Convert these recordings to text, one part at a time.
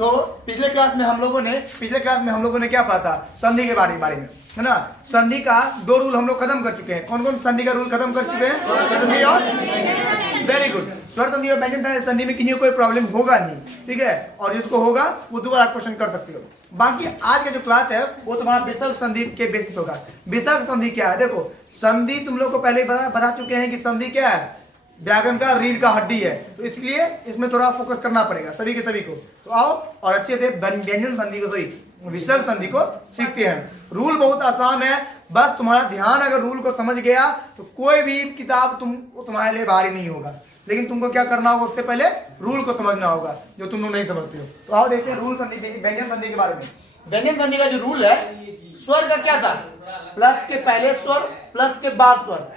तो पिछले क्लास में हम लोगों ने क्या पढ़ा था? संधि के बारे में, है ना। संधि का 2 रूल हम लोग खत्म कर चुके हैं। कौन कौन संधि का रूल खत्म कर चुके हैं? स्वर संधि और वेरी गुड, स्वर संधि और व्यंजन संधि में किन्हीं को कोई प्रॉब्लम होगा नहीं, ठीक है। और जिसको होगा वो दोबारा क्वेश्चन कर सकते हो। बाकी आज का जो क्लास है वो तुम्हारा विसर्ग संधि के बेसिस होगा। विसर्ग संधि क्या है? देखो, संधि तुम लोग को पहले बता चुके हैं कि संधि क्या है? व्याकरण का रीढ़ का हड्डी है, तो इसलिए इसमें थोड़ा फोकस करना पड़ेगा सभी के सभी को। तो आओ और अच्छे से व्यंजन संधि को, सॉरी विसर्ग संधि को सीखते हैं। रूल बहुत आसान है, बस तुम्हारा ध्यान अगर रूल को समझ गया तो कोई भी किताब तुम्हारे लिए भारी नहीं होगा। लेकिन तुमको क्या करना होगा? उससे पहले रूल को समझना होगा, जो तुम लोग नहीं समझते हो। तो आओ देखते हैं रूल संधि, व्यंजन संधि के बारे में। व्यंजन संधि का जो रूल है, स्वर का क्या था? प्लस के पहले स्वर, प्लस के बाद स्वर।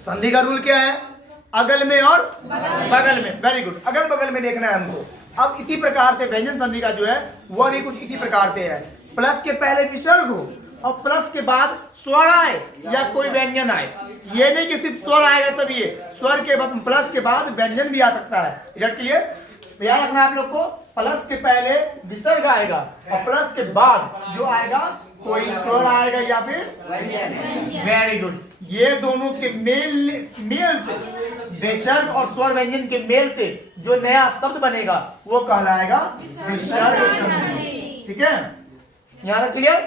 संधि का रूल क्या है? अगल में और बगल में। वेरी गुड, अगल बगल में देखना है हमको। अब इसी प्रकार से व्यंजन संधि का जो है वह भी कुछ इसी प्रकार से है। प्लस के पहले विसर्ग हो और प्लस के बाद स्वर आए या कोई व्यंजन आए। ये नहीं कि सिर्फ स्वर आएगा तब, ये स्वर के प्लस के बाद व्यंजन भी आ सकता है। इधर के लिए याद रखना आप लोग को, प्लस के पहले विसर्ग आएगा और प्लस के बाद जो आएगा कोई स्वर आएगा या फिर वेरी गुड। ये दोनों के मेल से, विसर्ग और स्वर व्यंजन के मेल से जो नया शब्द बनेगा वो कहलाएगा विसर्ग संधि। ठीक है, यहाँ तक क्लियर?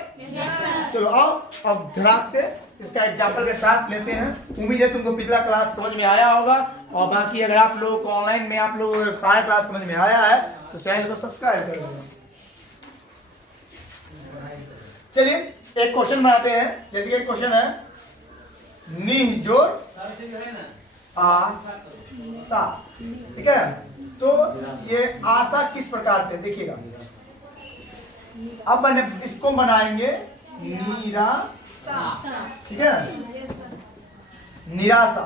चलो आओ अब धड़ाक से इसका एग्जाम्पल के साथ लेते हैं। उम्मीद है तुमको पिछला क्लास समझ में आया होगा, और बाकी अगर आप लोग को ऑनलाइन में आप लोग सारा क्लास समझ में आया है तो चैनल को सब्सक्राइब कर देना। चलिए एक क्वेश्चन बनाते हैं। जैसे एक क्वेश्चन है, निह जोड़ आ सा, ठीक है। तो ये आशा किस प्रकार से देखिएगा। अब इसको बनाएंगे नीरा, ठीक है, निराशा।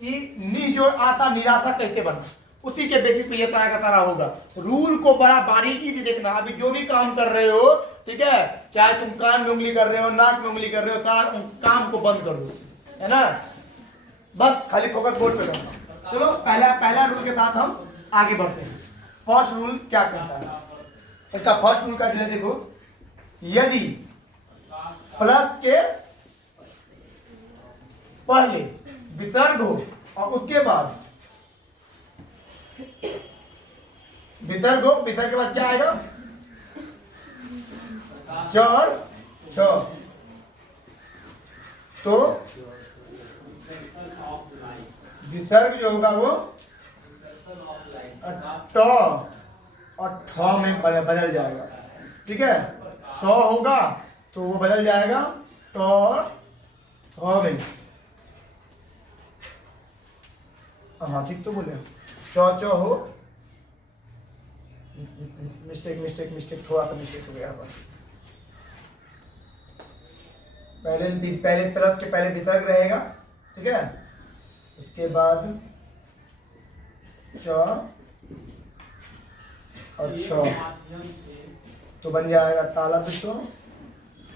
नी जोड़ आशा निराशा कैसे बना, उसी के बेसिस पे ये सारा का सारा होगा। रूल को बड़ा बारीकी से देखना। अभी जो भी काम कर रहे हो, ठीक है, चाहे तुम कान में उंगली कर रहे हो, नाक में उंगली कर रहे हो, सारा काम को बंद कर दो, है ना। बस खाली फोकस बोर्ड पे करना। चलो पहला रूल के साथ हम आगे बढ़ते हैं। फर्स्ट रूल क्या कहता है? इसका फर्स्ट रूल का देखो, यदि प्लस के पहले विसर्ग हो और उसके बाद विसर्ग हो, विसर्ग के बाद क्या आएगा? चर छ, तो विसर्ग जो होगा वो ट और ठ में बदल जाएगा, ठीक है। सौ होगा तो वो बदल जाएगा ट और थ में। हाँ ठीक तो बोले, च हो, मिस्टेक थोड़ा सा मिस्टेक हो गया। पहले प्लस के पहले विसर्ग रहेगा, ठीक है, उसके बाद च और छ, तो बन जाएगा तालब स्व।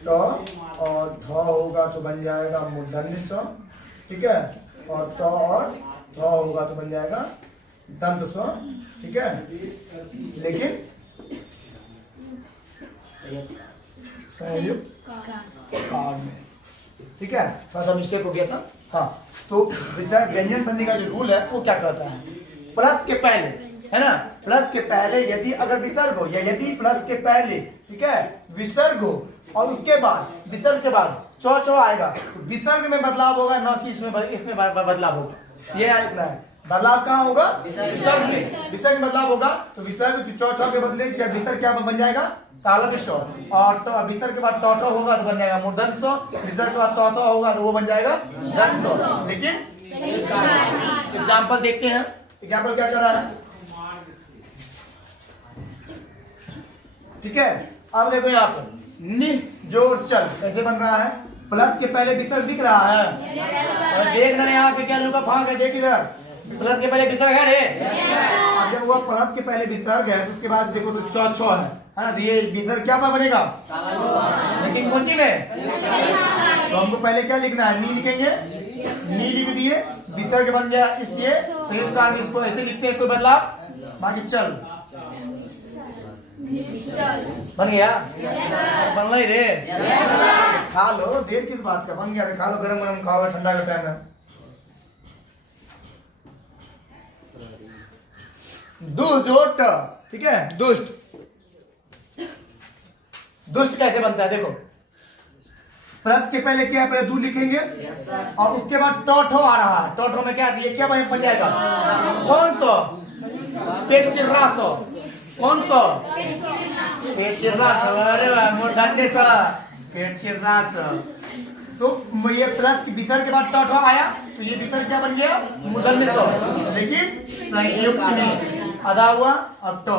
ट और ढ होगा तो बन जाएगा मूर्धन्य स्व, ठीक है, और त और ध होगा तो बन जाएगा दंत स्व, ठीक है। लेकिन संयुक्त कार में, ठीक है, थोड़ा सा मिस्टेक हो गया था। हाँ, तो विसर्ग व्यंजन संधि का जो रूल है वो क्या कहता है? प्लस के पहले, है ना, प्लस के पहले यदि अगर विसर्ग हो या यदि प्लस के पहले, ठीक है, विसर्ग हो और उसके बाद विसर्ग के बाद चौ आएगा, तो विसर्ग में बदलाव होगा, ना कि इसमें बदलाव होगा। ये लिखना है, बदलाव कहाँ होगा? विसर्ग में। विसर्ग में बदलाव होगा तो विसर्ग चौ के बदले क्या विसर्ग क्या बन जाएगा? तालब स्व। और तो विसर्ग के बाद ट होगा तो बन जाएगा मूर्धन्य स्व। विसर्ग के बाद त होगा तो वो बन जाएगा दंत स्व। लेकिन एग्जाम्पल देखते हैं, एग्जाम्पल क्या कर रहा है, ठीक है। अब देखो यहाँ पर निह जोड़ चल कैसे बन रहा है? प्लस के पहले विसर्ग दिख रहा है, और देख रहे हैं यहाँ पे क्या लुका फांक है, देख इधर, प्लस के पहले विसर्ग है रे। अब जब वो प्लस के पहले विसर्ग है तो उसके बाद देखो तो च छ है ना, तो ये विसर्ग क्या बनेगा? लेकिन कौन सी में? तो हमको पहले क्या लिखना है? नी लिखेंगे, नी लिख दिए, विसर्ग बन गया, इसलिए संयुक्त कार में इसको ऐसे लिखते हैं, कोई बदलाव। बाकी चल बन गया? बन रही रे? खा लो, देर किस बात का, बन गया तो खा लो, गरम गरम खाओ, ठंडा का टाइम है। दुष्ट, ठीक है, दुष्ट। दुष्ट कैसे बनता है देखो, प्रत के पहले क्या है, पहले दू लिखेंगे और उसके बाद टोठो आ रहा है, टोठो में क्या दिए, क्या बन जाएगा, कौन सा, पेट चिर्रा सो, कौन सा, पेट चिर्रा, अरे वाह मोढ़ने सा, पेट चिर्रा सा। तो ये प्लस भीतर के बाद टोठो आया, तो ये भीतर क्या बन गया, मुदन्ने सो, लेकिन संयुक्त नहीं, आधा हुआ अब तो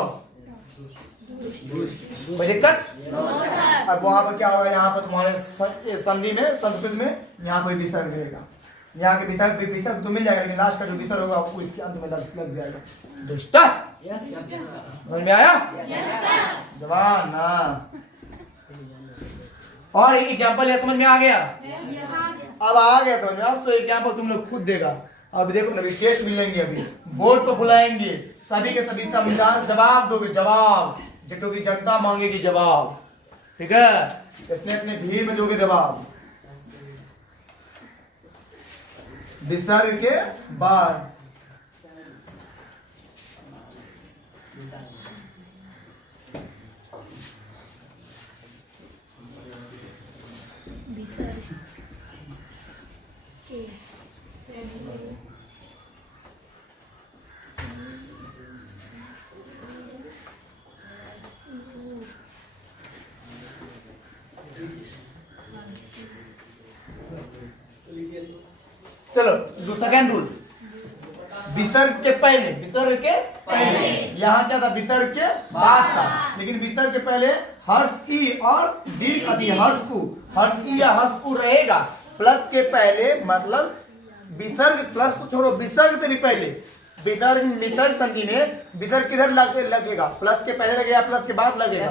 कोई दिक्कत। अब वहां पर क्या होगा, यहाँ पर तुम्हारे संधि में, संस्कृत में यहाँ कोई विसर्ग रहेगा, यहाँ के विसर्ग तो मिल जाएगा, लेकिन लास्ट का जो विसर्ग होगा वो इसके अंत में लग जाएगा। समझ में आया? जवान ना। और एग्जाम्पल है, समझ में आ गया? अब आ गया तो अब तो एग्जाम्पल तुम लोग खुद देगा। अब देखो ना, टेस्ट मिलेंगे, अभी बोर्ड पर बुलाएंगे, सभी के सभी जवाब दोगे, जवाब जो कि जनता मांगेगी जवाब, ठीक है, इतने इतने भीड़ में दोगे जवाब। विसर्ग के बाद चलो सेकंड रूल, विसर्ग के पहले, विसर्ग के पहले, यहाँ क्या था, विसर्ग के बाद था, लेकिन विसर्ग के पहले हर्ष ई और दीर्घ अति हर्ष ई या हर्ष उ रहेगा। प्लस के पहले मतलब विसर्ग, प्लस को छोड़ो, विसर्ग से भी पहले, विसर्ग संधि में विसर्ग किधर लगेगा, प्लस के पहले लगेगा, प्लस के बाद लगेगा,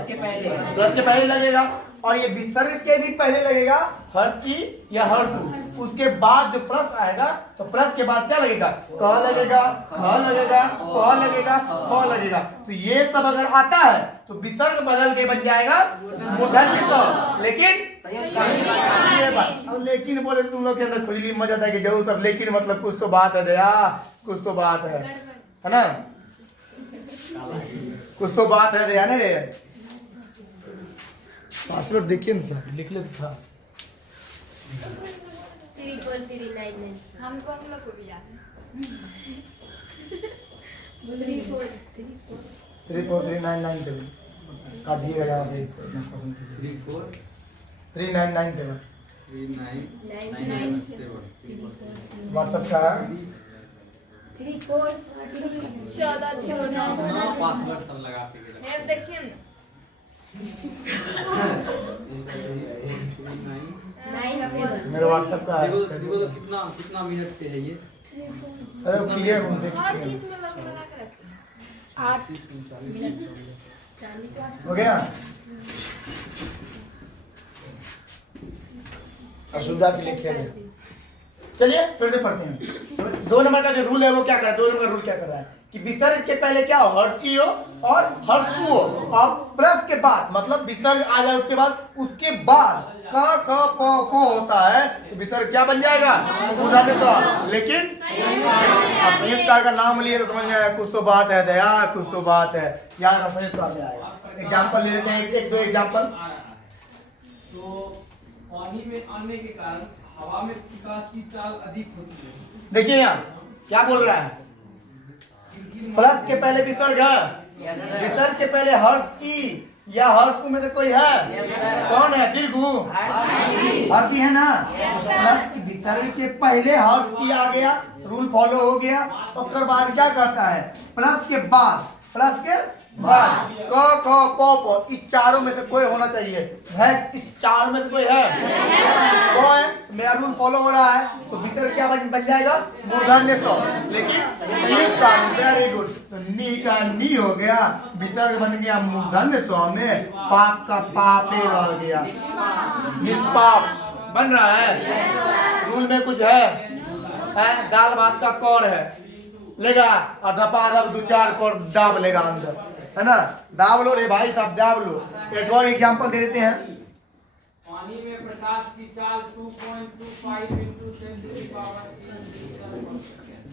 प्लस के पहले लगेगा, और ये विसर्ग के भी पहले लगेगा हर्ष ई या हर्ष उ। उसके बाद जो प्लस आएगा तो प्लस के बाद क्या लगेगा, क लगेगा, ख लगेगा, प लगेगा, फ लगेगा। तो ये सब अगर आता है तो विसर्ग बदल के बन जाएगा मूर्धन्य स। लेकिन ये बात, अब लेकिन बोले तुम लोग के अंदर खुजली मजा था कि जरूर सब लेकिन मतलब कुछ तो बात है दया, कुछ तो बात है ना, कुछ तो बात है दया ने। पासवर्ड देखिए ना सर, लिख ले था। हमको हम लोग को भी याद है। 343997 काटिएगा यहाँ से 3997 व्हाट्सएप का है। 34 पासवर्ड सब लगा के देखिए ना, मेरा व्हाट्सएप का है। देखो तो कितना कितना मिनट पे है ये, अरे क्लियर हूँ, हर चीज में लगा के रखते हैं। 8 मिनट 40 हो गया। असुविधा के लिए खेल। चलिए फिर से पढ़ते हैं। तो 2 नंबर का जो रूल है वो क्या कर रहा है, 2 नंबर रूल क्या कर रहा है कि विसर्ग के पहले क्या हो, हर्ष ई हो और हर्ष उ हो, और प्लस के बाद मतलब विसर्ग आ जाए उसके बाद क ख प फ होता है तो विसर्ग क्या बन जाएगा, मूर्धन्य स। लेकिन अब संयुक्त कार का नाम लिए तो समझ में आया कुछ तो बात है दया, कुछ तो बात है, याद संयुक्त कार में आएगा। एग्जाम्पल ले लेते हैं, एक दो एग्जाम्पल। तो पानी में आने के कारण हवा में विकास की चाल अधिक होती है। देखिए यहाँ क्या बोल रहा है, प्लस के पहले विसर्ग है, विसर्ग के पहले हर्ष ई या हर्ष उ में से कोई है, कौन है, दीर्घ हर्ष ई है ना। प्लस विसर्ग के पहले हर्ष ई आ गया, रूल फॉलो हो गया। उसके बाद क्या कहता है, प्लस के बाद क ख प प इस चारों में से कोई होना चाहिए है, इस चार में से कोई है, कोई मेरा रूल फॉलो हो रहा है तो विसर्ग क्या बन जाएगा, मूर्धन्य स। लेकिन संयुक्त कार, वेरी गुड, तो नी का नी हो गया, विसर्ग बन गया मूर्धन्य स में, पाप का पापे रह गया, निष्पाप बन रहा है। रूल में कुछ है, दाल भात का कौर है लेगा और धपा धप 2-4 कौर डाब लेगा अंदर, है ना, दाब लो रे भाई साहब, दाब लो। एक और एग्जाम्पल दे देते हैं। पानी में प्रकाश की चाल 2.25 into 10 to the power 3।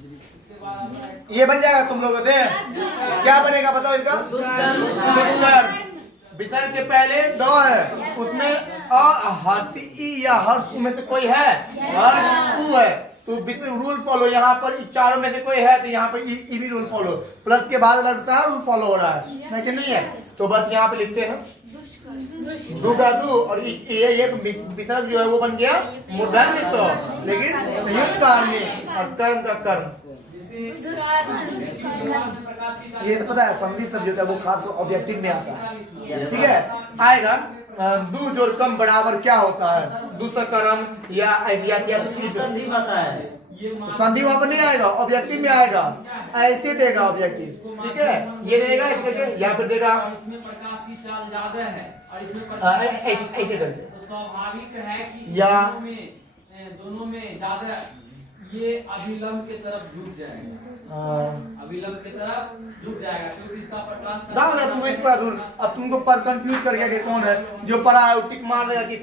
इसके बाद ये बन जाएगा तुम लोगों से, क्या बनेगा बताओ इसका? भीतर के पहले दो है, उसमें ई या हर्ष में से कोई है, हर्ष ऊ है, तो रूल फॉलो। यहाँ पर चारों में से कोई है तो यहाँ पर ई भी रूल फॉलो। प्लस के बाद लगता है रूल फॉलो हो रहा है, नहीं नहीं है, तो बस यहाँ पे लिखते हैं दू का दू, और ये वितरक जो है वो बन गया मूर्धन्य स, लेकिन संयुक्त कार्य और कर्म का कर्म। ये तो पता है संधि शब्द जो है वो खास ऑब्जेक्टिव में आता है, ठीक है। आएगा दू जोड़ कम बराबर क्या होता है, दूसरा कर्म या संधि पता है, संधि वहां पर नहीं आएगा, ऑब्जेक्टिव में आएगा, ऐसे देगा ऑब्जेक्टिव, ठीक है। ये देगा या फिर देगा इसमें प्रकाश की चाल ज्यादा है और इसमें ऐसे करके, तो स्वाभाविक है कि या दोनों में ज्यादा ये अभिलंब के तरफ झुक जाएगा, अभिलंब के तरफ झुक जाएगा, क्योंकि इसका प्रकाश तुमको इस पर रूल, अब तुमको पर कंफ्यूज कर गया कि कौन है, जो पढ़ा है वो टिक मार देगा कि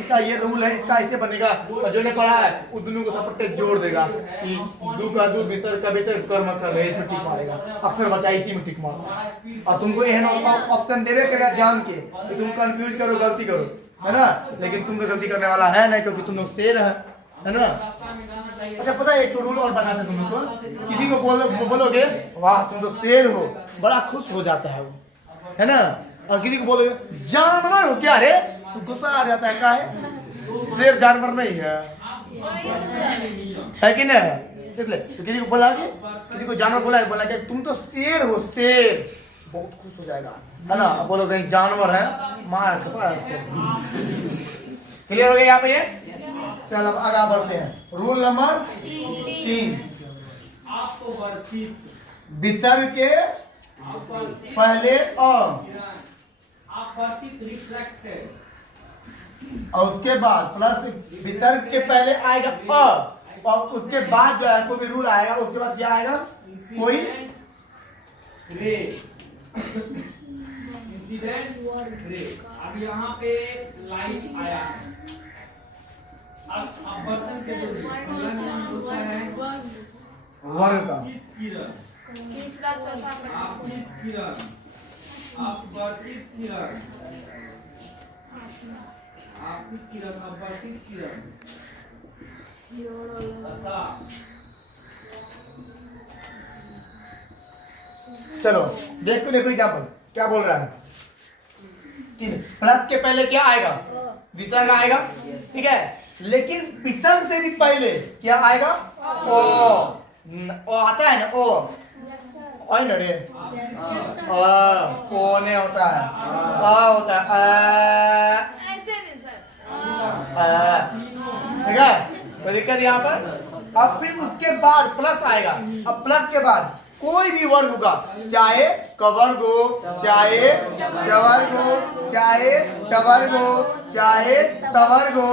इसका ये रूल है, इसका ऐसे बनेगा, और जो नहीं पढ़ा है वो दोनों को सपट्टे जोड़ देगा कि दू का दू भीतर का भीतर कर्म कर रहे, इसमें टिक मारेगा, अक्सर बचा इसी में टिक मारना। और तुमको एहन ऑप्शन देवे करेगा जान के कि तुम कंफ्यूज करो, गलती करो, है ना, लेकिन तुम तो गलती करने वाला है नहीं, क्योंकि तुम लोग शेर है ना। अच्छा पता है एक रूल और बनाते तुम लोग को, किसी को बोलोगे वाह तुम तो शेर हो, बड़ा खुश हो जाता है वो, है ना, और किसी को बोलोगे जानवर हो क्या रे, तो गुस्सा आ जाता है, काहे? शेर जानवर नहीं है कि नहीं? इसलिए तो किसी को बोला के, किसी को जानवर बोला के तुम तो शेर हो, शेर, बहुत खुश हो जाएगा, है ना। बोलो कहीं जानवर है, मार क्लियर हो गया यहाँ पे ये। चल अब आगे बढ़ते हैं, रूल नंबर 3, भीतर के पहले और उसके बाद प्लस, भीतर के पहले आएगा और उसके बाद जो है कोई भी रूल आएगा, उसके बाद क्या आएगा, कोई रे इंसिडेंट रे। अब यहाँ पे लाइट आया है, अब बर्तन से जो होता है वर्ग का किरण, तीसरा चौथा आपतित किरण, अपवर्तित किरण, आपतित किरण, अपवर्तित किरण तथा चलो देखो एग्जाम्पल क्या बोल रहा है। प्लस के पहले क्या आएगा, विसर्ग आएगा, ठीक है, लेकिन विसर्ग से भी पहले क्या आएगा, ओ आता है ना, ओ न रे, ओ ने होता है, होता है, ऐसे नहीं सर, ठीक है, कोई दिक्कत यहाँ पर। अब फिर उसके बाद प्लस आएगा, अब प्लस के बाद कोई भी वर्ग होगा, चाहे कवर्ग हो, चाहे जवर्ग हो, चाहे टवर्ग हो, चाहे तवर्ग हो,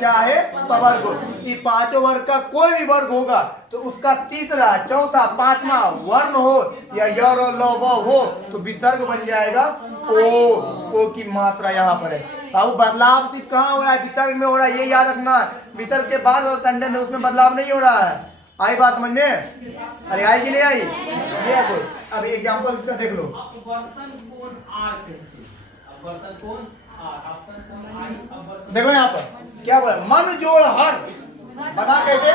चाहे पवर्ग हो, ये पांचों वर्ग का कोई भी वर्ग होगा तो उसका तीसरा, चौथा, पांचवा वर्ण हो या य र ल व हो तो विसर्ग बन जाएगा ओ की मात्रा यहाँ पर है। अब बदलाव सिर्फ कहाँ हो रहा है, विसर्ग में हो रहा है, ये याद रखना। विसर्ग के बाद और सेंटेंस में उसमें बदलाव नहीं हो रहा है। आई बात समझ में? अरे आई कि नहीं आई? ये कोई अब एग्जांपल देख लो। अपवर्तन कोण आर कहते हैं, अपवर्तन कोण आर, अपवर्तन कोण आई, अपवर्तन देखो यहाँ पर क्या बोला, मन जोड़ हर, बना कैसे,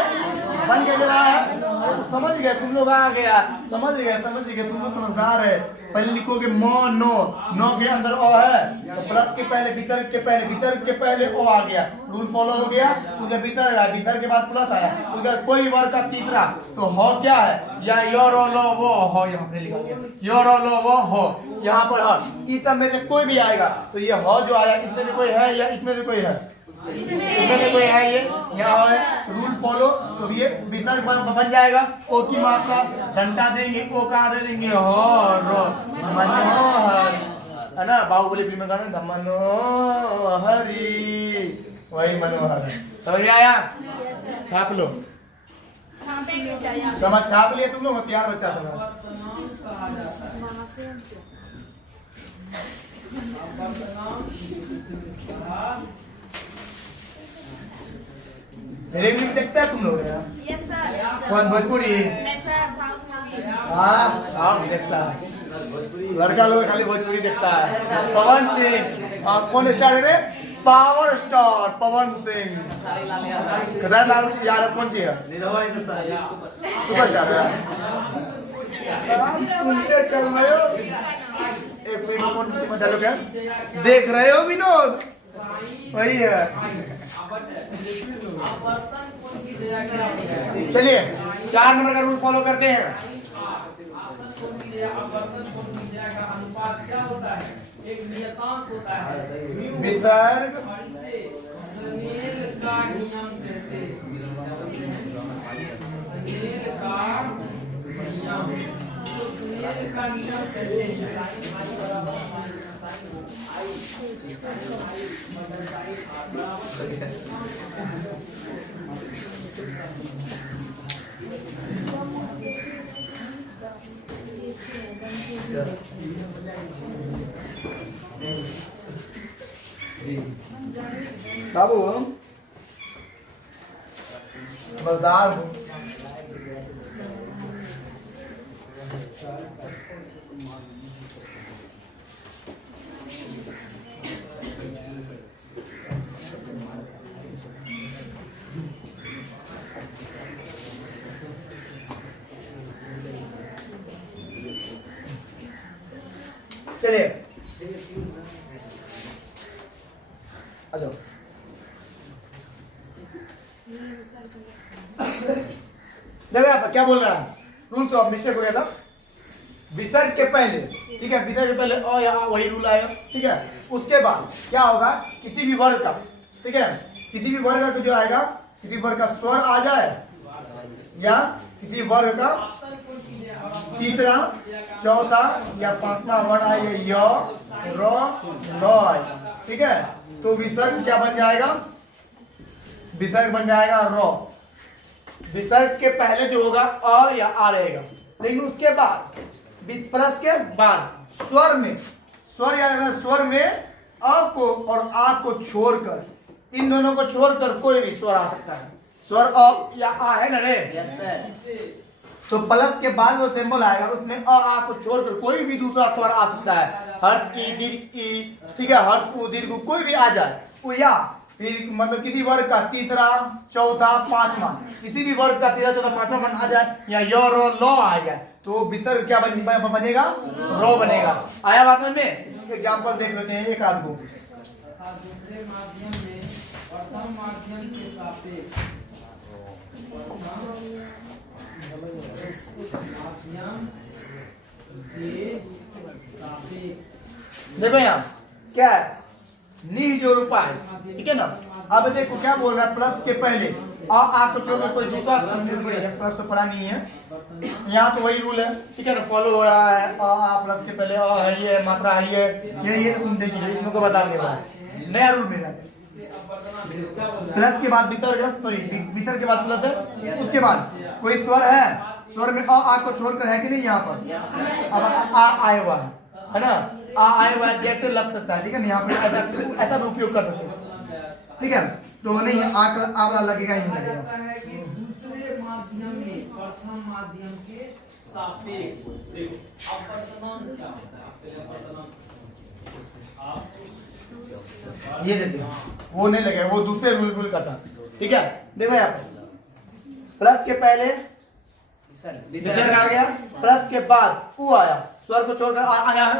बन कैसे रहा है, तो समझ गए तुम लोग, आ गया, समझ गए तुम लोग समझदार है। पहले लिखोगे म नो, नो के अंदर ओ है तो प्लस के पहले विसर्ग के पहले ओ आ गया, रूल फॉलो हो गया। उधर विसर्ग आया, विसर्ग के बाद प्लस आया, उधर कोई वर्ग का तीसरा तो हो क्या है, या यो रो लो वो हो, यहाँ पे लिखा गया यो रो लो वो हो, यहाँ पर हो, इस सब में से कोई भी आएगा तो ये हो जो आया इसमें से कोई है या इसमें से कोई है, इसमें से कोई है, ये यहाँ है, रूल फॉलो, तो ये विसर्ग बन जाएगा। ओ की मात्रा घंटा देंगे, ओ कहाँ दे देंगे, हो मनोहर, है ना, बाहुबली फिल्म में गाना था मनोहरी, वही मनोहर है। समझ में आया? छाप लो, समझ छाप लिया तुम लोग, तैयार बच्चा तुम्हारा। अपवर्तनांक कहा जाता है। फिल्म देखता है तुम लोग यार? Yes sir. कौन भोजपुरी? नहीं सर, साउथ मूवी। हाँ साफ देखता है, लड़का लोग खाली भोजपुरी देखता है। पवन सिंह, कौन स्टार है? Power star Pawan Singh. कितना नाम याद है? कौन सी है? सुपरस्टार है। सुनते चल रहे हो? एक मिनट कौन सी डालो क्या? देख रहे हो विनोद? वही है। चलिए 4 नंबर का रूल फॉलो करते हैं। अनुपात क्या होता है? एक नियतांक होता है। वितर्क स्नेल का नियम कहते हैं। स्नेल का नियम, तो स्नेल का नियम कहते हैं sin i बराबर sin i बराबर बाबू समझदार हूँ। चलिए आ जाओ। देखो आप क्या बोल रहा है? रूल तो अब मिस्टेक हो गया था। वितर्क के पहले, ठीक है, वितर्क के पहले और यहाँ वही रूल आएगा, ठीक है। उसके बाद क्या होगा? किसी भी वर्ग का, ठीक है, किसी भी वर्ग का जो आएगा, किसी वर्ग का स्वर आ जाए या किसी वर्ग का तीसरा, चौथा या पांचवा वर्ण आए य, र, ल, ठीक है, तो विसर्ग क्या बन जाएगा? विसर्ग बन जाएगा र। विसर्ग के पहले जो होगा अ या आ रहेगा, लेकिन उसके बाद विसर्ग के बाद स्वर में, स्वर या स्वर में अ को और आ को छोड़कर, इन दोनों को छोड़कर कोई भी स्वर आ सकता है। स्वर अ या आ है ना रे? Yes sir. तो प्लस के बाद जो सिंबल आएगा उसमें अ आ को छोड़कर कोई भी दूसरा स्वर आ सकता है। हर्ष ई दीर्घ ई, ठीक है, हर्ष उ दीर्घ कोई भी आ जाए, वो या फिर मतलब किसी वर्ग का तीसरा, चौथा, पांचवा, किसी भी वर्ग का तीसरा, चौथा, पांचवा मन आ जाए या य, र, ल आ जाए, तो विसर्ग क्या बनेगा? रो बनेगा। आया बात में? एग्जाम्पल देख लेते हैं एक आध को। दूसरे माध्यम में प्रथम माध्यम के सापेक्ष, माध्यम के सापेक्ष। देखो यहाँ क्या है? नी जो रूपा है, ठीक है ना। अब देखो क्या बोल रहा है? प्लस के पहले आ को छोड़कर कोई दूसरा, प्लस तो पढ़ा नहीं है, यहाँ तो वही रूल है, ठीक है ना, फॉलो हो रहा है। आ प्लस के पहले अ है, ये मात्रा है, ये तो तुम देखिए, इनको बता देगा नया रूल मिला। प्लस के बाद विसर्ग, तो विसर्ग के बाद प्लस है, उसके बाद कोई स्वर है, स्वर में आ को छोड़कर है कि नहीं यहाँ पर? अब आ आया हुआ है ना, आ आया हुआ है, लग सकता है, ठीक है ना, यहाँ पे ऐसा भी उपयोग कर सकते हैं, ठीक है। तो नहीं आ लगेगा ही नहीं लगेगा। दूसरे माध्यम में प्रथम माध्यम के सापेक्ष। देखो अब वर्तमान क्या होता है? पहले वर्तमान आप ये देते हैं, वो नहीं लगेगा, वो दूसरे रूल का था, ठीक है। देखो यहाँ पे प्लस के पहले विसर्ग आ गया, प्लस के बाद उ आया, स्वर को छोड़कर आया है।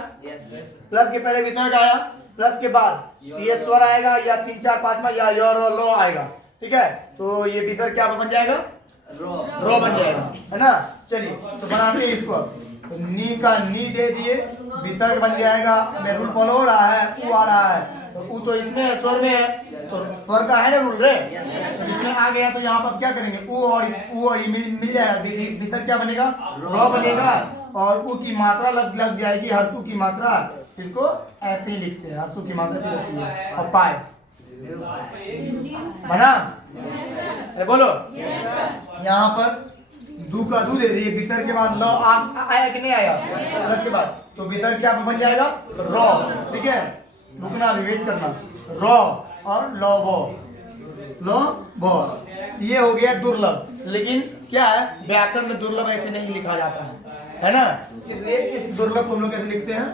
प्लस के पहले विसर्ग आया, प्लस के बाद ये स्वर आएगा या 3, 4, 5वां या य, र, ल आएगा, ठीक है। तो ये विसर्ग क्या बन जाएगा? रो बन जाएगा, है ना। चलिए तो बनाते हैं इसको। तो नी का नी दे दिए, विसर्ग बन जाएगा। मैं रूल फॉलो हो रहा है, उ आ रहा है, तो उ तो इसमें स्वर में है, तो स्वर का है ना रूल रे, तो इसमें आ गया, तो यहाँ पर क्या करेंगे? उ और मिल जाएगा, विसर्ग क्या बनेगा? रो बनेगा, और उ की मात्रा लग जाएगी, हर्षु की मात्रा। इसको ऐसे ही लिखते हैं, हर्षु की मात्रा लगती है, और पाए बना। अरे बोलो, यहाँ पर दू का दू दे दिए, विसर्ग के बाद ल आया कि नहीं आया? प्लस के बाद तो विसर्ग क्या बन जाएगा? रो, ठीक है। रुकना भी, वेट करना। रॉ और लॉबो, लो बो, ये हो गया दुर्लभ। लेकिन क्या है, व्याकरण में दुर्लभ ऐसे नहीं लिखा जाता है ना। इसलिए इस दुर्लभ को हम लोग कैसे लिखते हैं,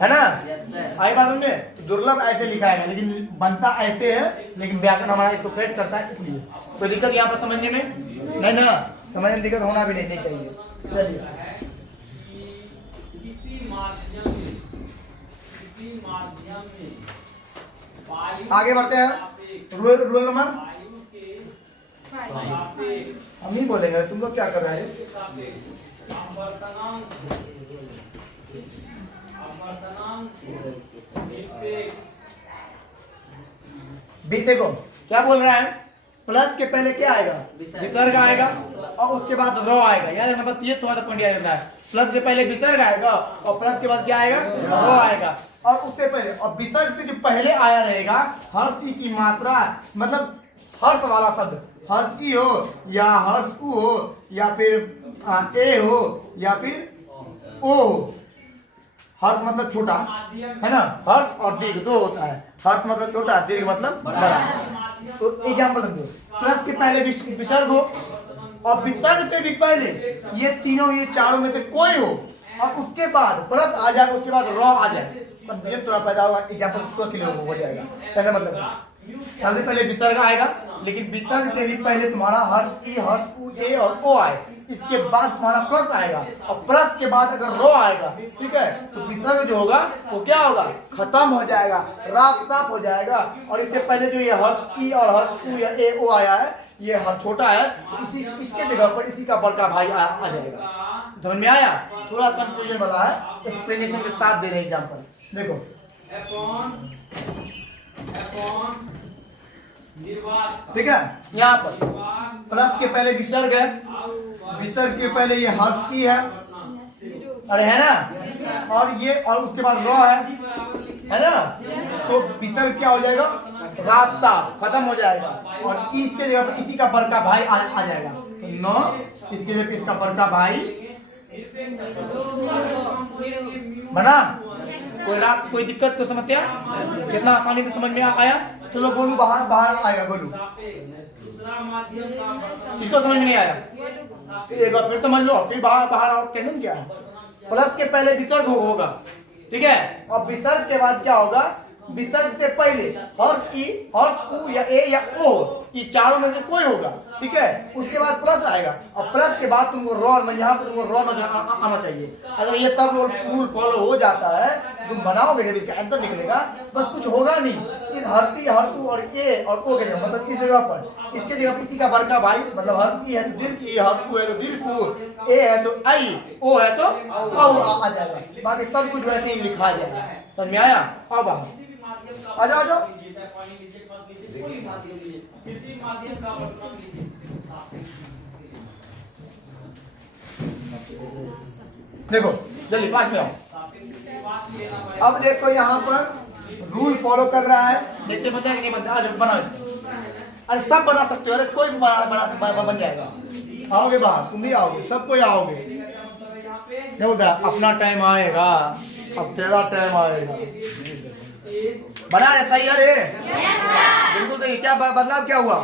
है ना। आई बात में, दुर्लभ ऐसे लिखा है, लेकिन बनता ऐसे है, लेकिन व्याकरण हमारा इसको फेट करता है, इसलिए कोई दिक्कत यहाँ पर समझने में नहीं ना, समझने में दिक्कत होना भी नहीं चाहिए। चलिए आगे बढ़ते हैं। रूल नंबर हम ही बोलेंगे, तुम लोग क्या कर रहे हैं। देखो क्या बोल रहा है, प्लस के पहले क्या आएगा, विसर्ग आएगा और उसके बाद रॉ आएगा। याद रखना बस, ये थोड़ा सा पॉइंट याद रखना है। प्लस के पहले विसर्ग आएगा और प्लस के बाद क्या आएगा, रॉ आएगा। और उससे पहले और विसर्ग से जो पहले आया रहेगा, हर्ष की मात्रा, मतलब हर्ष वाला शब्द, हर्षी हो या हर्षु हो या फिर ए हो या फिर ओ हो। हर्ष मतलब छोटा, है ना, हर्ष और दीर्घ दो होता है। हर्ष मतलब छोटा, दीर्घ मतलब बड़ा। तो एग्जाम्पल समझो, प्लस के पहले विसर्ग हो और विसर्ग से भी पहले ये तीनों, ये चारों में से कोई हो और उसके बाद प्लस आ जाए, उसके बाद रॉ आ जाए, कंफ्यूजन थोड़ा पैदा होगा। एग्जाम्पल क्लियर हो जाएगा। कहने मतलब सबसे पहले विसर्ग आएगा, लेकिन विसर्ग से भी पहले तुम्हारा हर्ष ई, हर्ष उ, ए और ओ आए, इसके बाद तुम्हारा प्लस आएगा और प्लस के बाद अगर रॉ आएगा, ठीक है, तो विसर्ग जो होगा वो क्या होगा, खत्म हो जाएगा, राफ साफ हो जाएगा। और इससे पहले जो ये हर्ष ई और हर्ष उ या ए ओ आया है, ये छोटा है, तो इसके जगह पर इसी का बड़का भाई आ जाएगा। समझ में आया, थोड़ा कंफ्यूजन वाला है, एक्सप्लेनेशन के साथ दे रहे हैं एग्जाम्पल। देखो ठीक है, यहाँ पर प्लस के पहले विसर्ग है, विसर्ग के पहले ये हर्ष ई है, अरे है ना, और ये और उसके बाद रॉ है ना, तो विसर्ग क्या हो जाएगा, रास्ता खत्म हो जाएगा और इसके जगह पर इसी का बड़का भाई आ जाएगा। तो नो, इसके जगह पे इसका बड़का भाई बना। कोई दिक्कत, कोई समस्या, कितना आसानी से समझ में आया। चलो गोलू बाहर आएगा, गोलू किसको समझ में नहीं आया, तो एक बार फिर समझ लो, फिर बाहर आओ। टेंशन क्या है, प्लस के पहले विसर्ग होगा, ठीक है, और विसर्ग के बाद क्या होगा, विसर्ग से पहले हर्ष ई, हर्ष उ या ए या ओ, ये चारों में से कोई होगा, ठीक है, उसके बाद प्लस आएगा और प्लस के बाद तुमको रॉ में, यहाँ पे तुमको रॉ नजर आना चाहिए। अगर ये सब रूल फॉलो हो जाता है, तुम बनाओगे जब इसका आंसर निकलेगा, बस कुछ होगा नहीं। इस हर्षी, हर्षु और ए और ओ के जगह, मतलब इस जगह पर, इसके जगह पर इसी का बड़का भाई, मतलब हर्षी है तो दीर्घ ई, हर्षु है तो दीर्घ, ए है तो आई, ओ है तो औ आ जाएगा। बाकी सब कुछ वैसे ही लिखा जाएगा। समझ में आया। अब आ जाओ। देखो जल्दी पास में आओ। अब देखो यहाँ पर रूल फॉलो कर रहा है, देखते बनता है कि नहीं बनता। आज बनाओ, अरे सब बना सकते हो, अरे कोई भी बन जाएगा। आओगे बाहर, तुम भी आओगे, सब कोई आओगे। क्या बोलता है, अपना टाइम आएगा, अब तेरा टाइम आएगा। बना रहे सही, अरे बिल्कुल सही। क्या बदलाव क्या हुआ,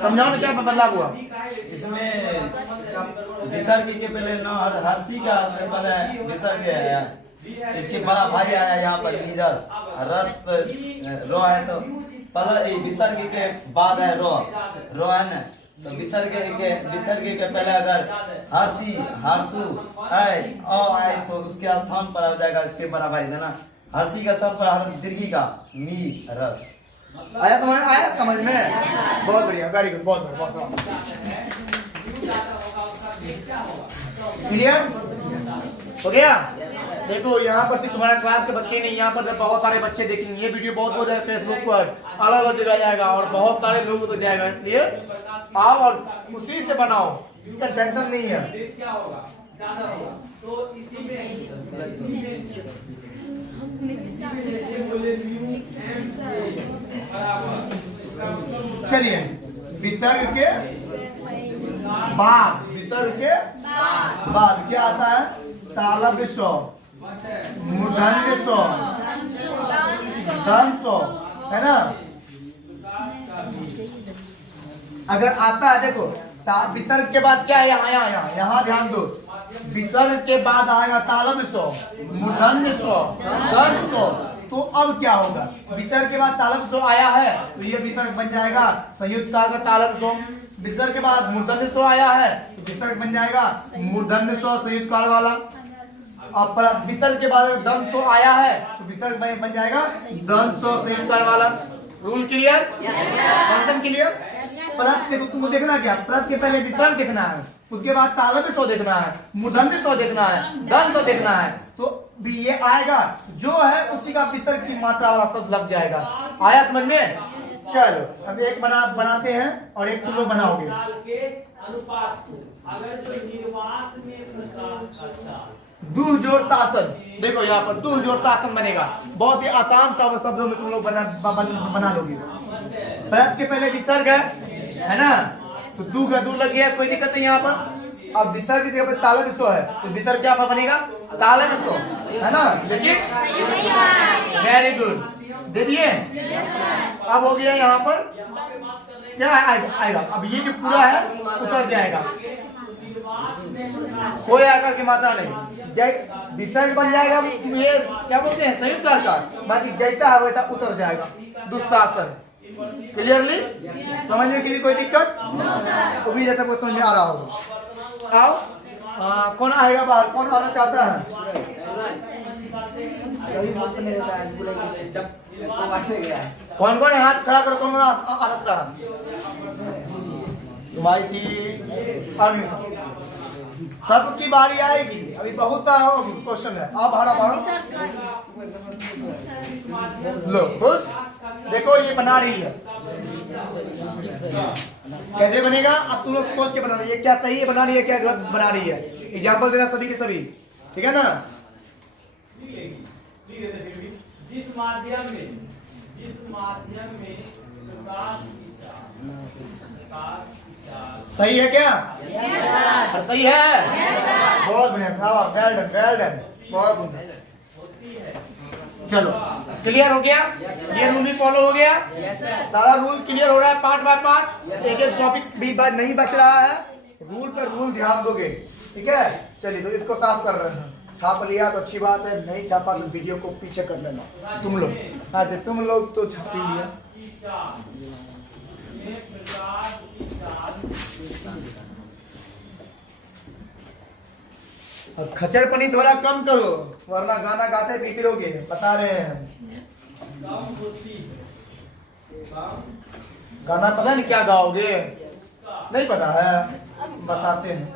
समझाओ ना, क्या बदलाव हुआ इसमें। विसर्ग के पहले न हर्षी का पहले विसर्ग है, इसके बड़ा भाई आया यहाँ पर नीरस, रस रो है, तो पहले विसर्ग के बाद है रो है ना, तो विसर्ग के पहले अगर हर्षी, हर्षु आए तो उसके स्थान पर आ जाएगा इसके बड़ा भाई देना, हर्षी का स्थान पर दीर्घी का नी रस। आया तुम्हें, आया समझ में, बहुत बढ़िया, वेरी गुड, बहुत क्लियर हो गया। देखो यहाँ पर तुम्हारा क्लास के बच्चे नहीं, यहाँ पर बहुत सारे बच्चे देखेंगे, ये वीडियो बहुत हो जाएगा फेसबुक पर, अलग अलग जगह जाएगा और बहुत सारे लोग तो जाएगा, इसलिए आओ और उसी से बनाओ, इसका टेंशन नहीं है। चलिए विसर्ग के बाद, विसर्ग के बाद क्या आता है, तालब सो, मूर्धन्य सो, दंत सो, है ना। अगर आता है देखो विसर्ग के बाद क्या है, यहाँ ध्यान दो, विसर्ग के बाद आएगा तालब सो, मूर्धन्य सो, दंत सो। तो अब क्या होगा, विसर्ग के बाद तालब सो आया है तो ये विसर्ग बन जाएगा संयुक्त का तालब सो। विसर्ग के बाद मूर्धन्य सो आया है तो विसर्ग बन जाएगा मूर्धन्य सो संयुक्त काल वाला। अब विसर्ग के बाद दंत सो आया है तो विसर्ग बन जाएगा दंत सो संयुक्त काल वाला। Rule clear, concept clear. Plus देखो तुमको देखना क्या, प्लस के पहले विसर्ग देखना है, उसके बाद तालब सो देखना है, मूर्धन्य सो देखना है, दंत सो देखना है। तो भी ये आएगा जो है उसी का विसर्ग की मात्रा वाला शब्द लग जाएगा। आया समझ में। चलो अब एक बनाते हैं और एक तुम लोग बनाओगे। के अनुपात को अगर जो निर्वात में प्रकाश का चाल दूह जोड़ शासन, देखो यहाँ पर दूह जोड़ शासन बनेगा। बहुत ही आसान शब्दों में तुम लोग बना लोगे। प्रत के पहले विसर्ग है ना, तो दू का दू लग गया, कोई दिक्कत नहीं यहाँ पर। अब विसर्ग के ऊपर तालब सो है तो विसर्ग क्या बनेगा, तालब सो, है ना। देखिए वेरी गुड, दे दिए। अब हो गया यहाँ पर क्या आएगा, अब ये जो पूरा है उतर जाएगा, कोई आकर की मात्रा नहीं। जय विसर्ग बन जाएगा, ये क्या बोलते हैं संयुक्त का, बाकी जैसा है वैसा उतर जाएगा। दुशासन क्लियरली समझने के लिए कोई दिक्कत, उम्मीद है सबको समझ में आ रहा होगा। आओ कौन आएगा बाहर, कौन आना चाहता है। कौन कौन हाथ खड़ा करो, कौन आ सकता है। तुम्हारी थी सबकी बारी आएगी, अभी बहुत क्वेश्चन है। आप भाड़ा लो खुश। देखो ये बना रही है, कैसे बनेगा अब तुम लोग सोच के बना रही है, क्या सही है बना रही है, क्या गलत बना रही है। एग्जाम्पल देना सभी के सभी, ठीक है ना। जिस माध्यम में सही है क्या, सही है, बहुत बढ़िया, वेल डन वेल डन, बहुत बढ़िया। चलो क्लियर हो गया, ये रूल भी फॉलो हो गया, सारा रूल क्लियर हो रहा है पार्ट बाय पार्ट, एक एक टॉपिक भी नहीं बच रहा है। रूल पर रूल ध्यान दोगे, ठीक है। चलिए तो इसको साफ कर रहे हैं। छाप लिया तो अच्छी बात है, नहीं छापा तो वीडियो को पीछे कर लेना तुम लोग। हाँ तुम लोग तो छाप लिया। अब खचरपनी थोड़ा कम करो वरना गाना गाते भी फिरोगे, बता रहे हैं। गाना पता नहीं क्या गाओगे, नहीं पता है, बताते हैं।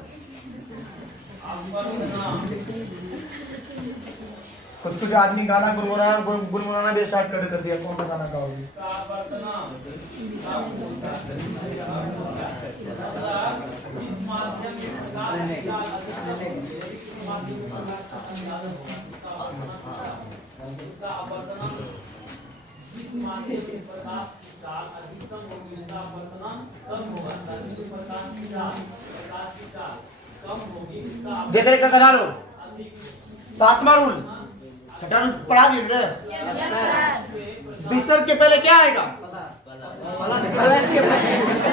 कुछ आदमी गाना गुनगुनाना भी स्टार्ट कर दिया, कौन सा गाना गाओगे। देख रहे का करा लो, 7वां रूल छठा रूल पढ़ा दिए। विसर्ग के पहले क्या आएगा,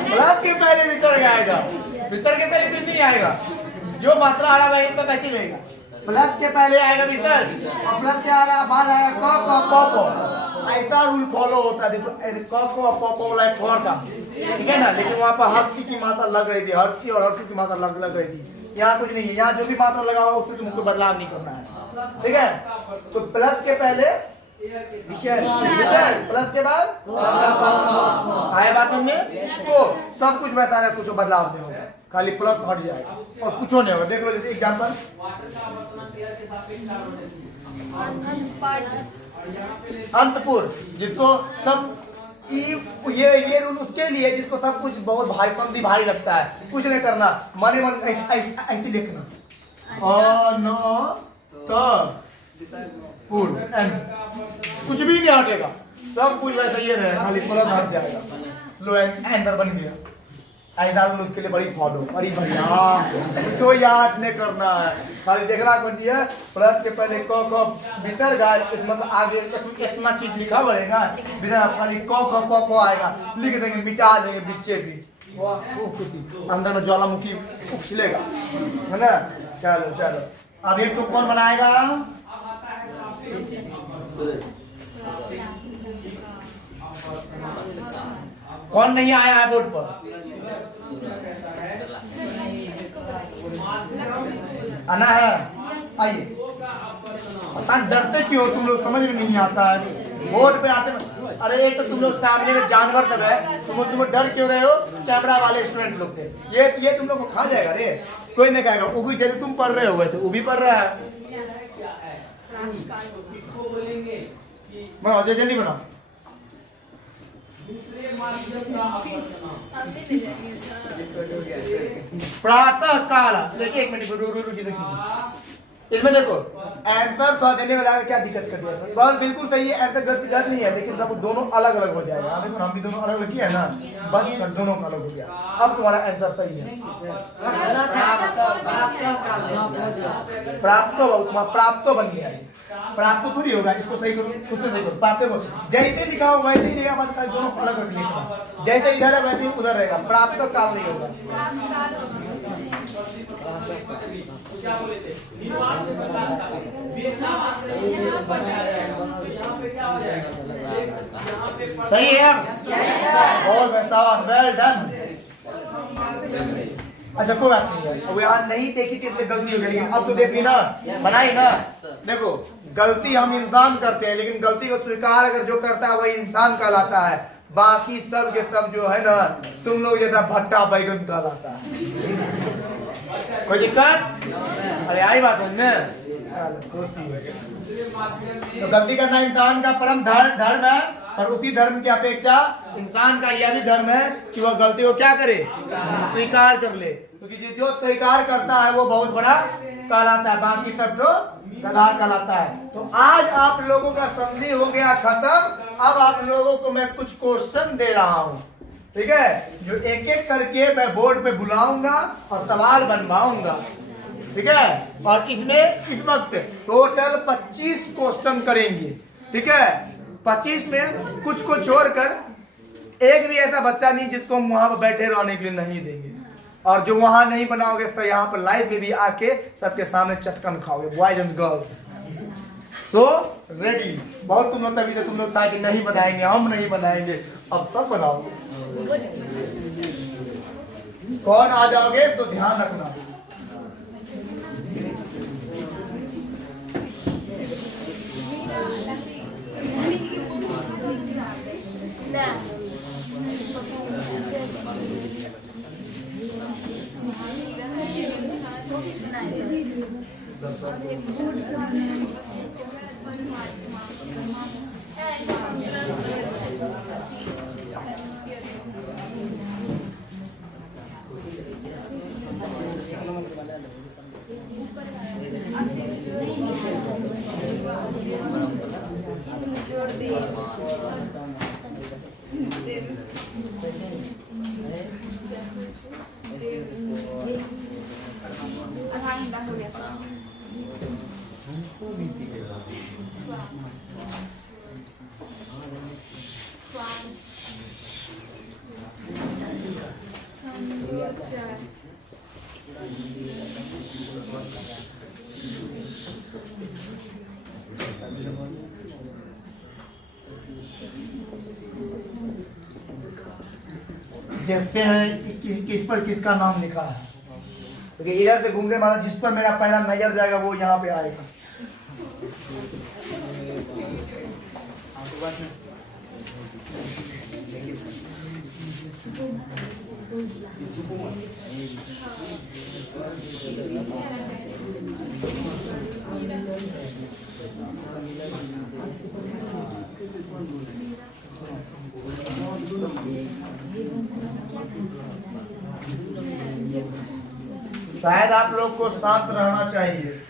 प्लस के पहले विसर्ग आएगा, विसर्ग के पहले कुछ नहीं आएगा। जो मात्रा आ रहा है वहीं पर बैठी रहेगा। प्लस के पहले आएगा विसर्ग और प्लस के बाद आएगा क ऐसा रूल फॉलो होता है। देखो क वाला फॉर का, ठीक है ना। लेकिन वहाँ पर हर्षी की मात्रा लग रही थी, हर्षी और हर्षी की मात्रा लग रही थी। यहाँ कुछ नहीं है, यहाँ जो भी मात्रा लगा हुआ उससे तुमको बदलाव नहीं करना है, ठीक है। तो प्लस के पहले विसर्ग, प्लस के बाद आया बात में, तो सब कुछ बता रहा है, कुछ बदलाव नहीं होगा, खाली प्लस हट जाएगा और कुछ नहीं होगा। देख लो जैसे एग्जाम्पल अंतपुर, जिसको सब ये रूल उसके लिए जिसको सब कुछ बहुत भारी लगता है। कुछ नहीं करना, मन ऐसे लिखना कुछ भी नहीं हटेगा, सब कुछ वैसा ही रहेगा, खाली प्लस हट जाएगा। लो एंटर बन गया, ऐदारुल उसके लिए बड़ी फॉलो, बड़ी बढ़िया, तो याद नहीं करना है, खाली देखना कौन जी है, प्लस के पहले क ख भीतर गाय, मतलब आगे इतना चीज लिखा पड़ेगा, भीतर खाली क ख आएगा, लिख देंगे, मिटा देंगे बीचे भी, वाह खूब खुशी, अंदर में ज्वालामुखी उछलेगा, है ना? चलो चलो, अब एक तो कौन बनाएगा? कौन नहीं आया है बोर्ड पर? आना है, आइए। पता डरते क्यों तुम लोग, समझ में नहीं आता है बोर्ड पे आते। अरे एक तो तुम लोग सामने में जानवर तब है, तुम डर क्यों रहे हो? कैमरा वाले स्टूडेंट लोग थे, ये तुम लोग को खा जाएगा रे, कोई नहीं खाएगा। वो भी जैसे तुम पढ़ रहे हो वैसे वो भी पढ़ रहा है। बनाओ जल्दी बनाओ। प्रातः काल, देखिए एक मिनट रुकिए, इसमें देखो आंसर थोड़ा देने वाला क्या दिक्कत कर दिया? बस बिल्कुल सही है, आंसर गलत नहीं है, लेकिन सब दोनों अलग अलग हो जाएगा। देखो हम भी दोनों अलग अलग किया है ना, बस दोनों का अलग हो गया। अब तुम्हारा आंसर सही है, प्राप्त प्राप्त बन गया, प्राप्त थोड़ी होगा, इसको सही करो, खुद से देखो, प्राप्त को जैसे लिखा हो वैसे ही रहेगा, बस दोनों को अलग अलग लिखना, जैसे इधर है वैसे ही उधर रहेगा, प्राप्त काल नहीं होगा। सही है, बहुत वेल डन। अच्छा कोई बात नहीं है, अब यहाँ नहीं देखी थी इसलिए गलती हो गई, लेकिन अब तो देख ली ना, बनाई ना। देखो गलती हम इंसान करते हैं, लेकिन गलती को स्वीकार अगर जो करता है वही इंसान कहलाता है, बाकी सब के सब जो है ना तुम लोग जैसा भट्टा बैगन कहलाता है। कोई दिक्कत? अरे आई बात है ना, तो गलती करना इंसान का परम धर्म है, और उसी धर्म की अपेक्षा इंसान का यह भी धर्म है कि वह गलती को क्या करे, स्वीकार कर ले, क्योंकि जो स्वीकार करता है वो बहुत बड़ा कहलाता है, बाकी सब जो गधा कहलाता है। तो आज आप लोगों का संधि हो गया खत्म। अब आप लोगों को मैं कुछ क्वेश्चन दे रहा हूँ, ठीक है, जो एक एक करके मैं बोर्ड पे बुलाऊंगा और सवाल बनवाऊंगा, ठीक है, और इसमें इस वक्त टोटल 25 क्वेश्चन करेंगे, ठीक है। 25 में कुछ को छोड़कर एक भी ऐसा बच्चा नहीं जिसको हम वहां पर बैठे रहने के लिए नहीं देंगे, और जो वहां नहीं बनाओगे तो यहाँ पर लाइव में भी आके सबके सामने चटकन खाओगे, boys and girls. So ready, बहुत तुम लोग तभी तो तुम लोग था कि नहीं बनाएंगे, हम नहीं बनाएंगे, अब तक बनाओ। कौन आ जाओगे तो ध्यान रखना। देखते हैं कि किस पर किसका नाम लिखा है, क्योंकि इधर से घूमने वाला जिस पर मेरा पहला नजर जाएगा वो यहाँ पे आएगा। शायद आप लोग को शांत रहना चाहिए।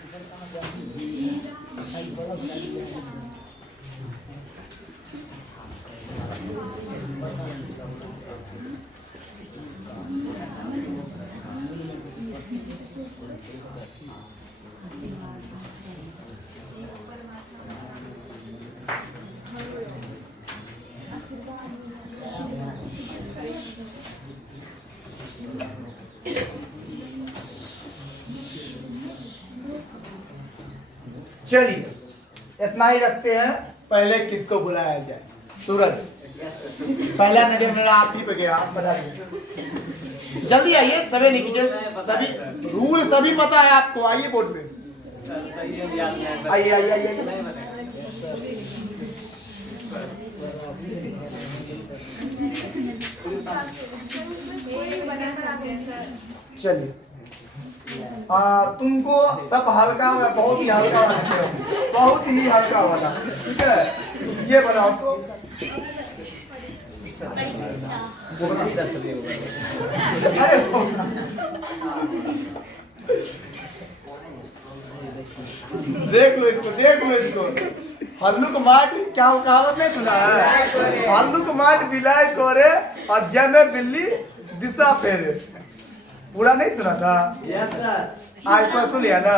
चलिए इतना ही रखते हैं, पहले किसको बुलाया जाए? सूरज, पहला नजर मेरा आप ही पे गया, आप बताइए। जल्दी आइए, सभी नहीं कीजिए, सभी रूल सभी पता है आपको। आइए बोर्ड पे, आइए आइए आइए आइए। चलिए तुमको तब हल्का वाला, बहुत ही हल्का वाला, बहुत ही हल्का वाला, ठीक है? ये बनाओ तो अरे देख लो इसको, देख लो इसको। हल्लुक माट, क्या वो कहावत नहीं सुना है? हल्लुक माट बिलाई कोरे और जमे बिल्ली दिशा फेरे। पूरा नहीं सुना था? Yes sir. आज तो सुन लिया ना,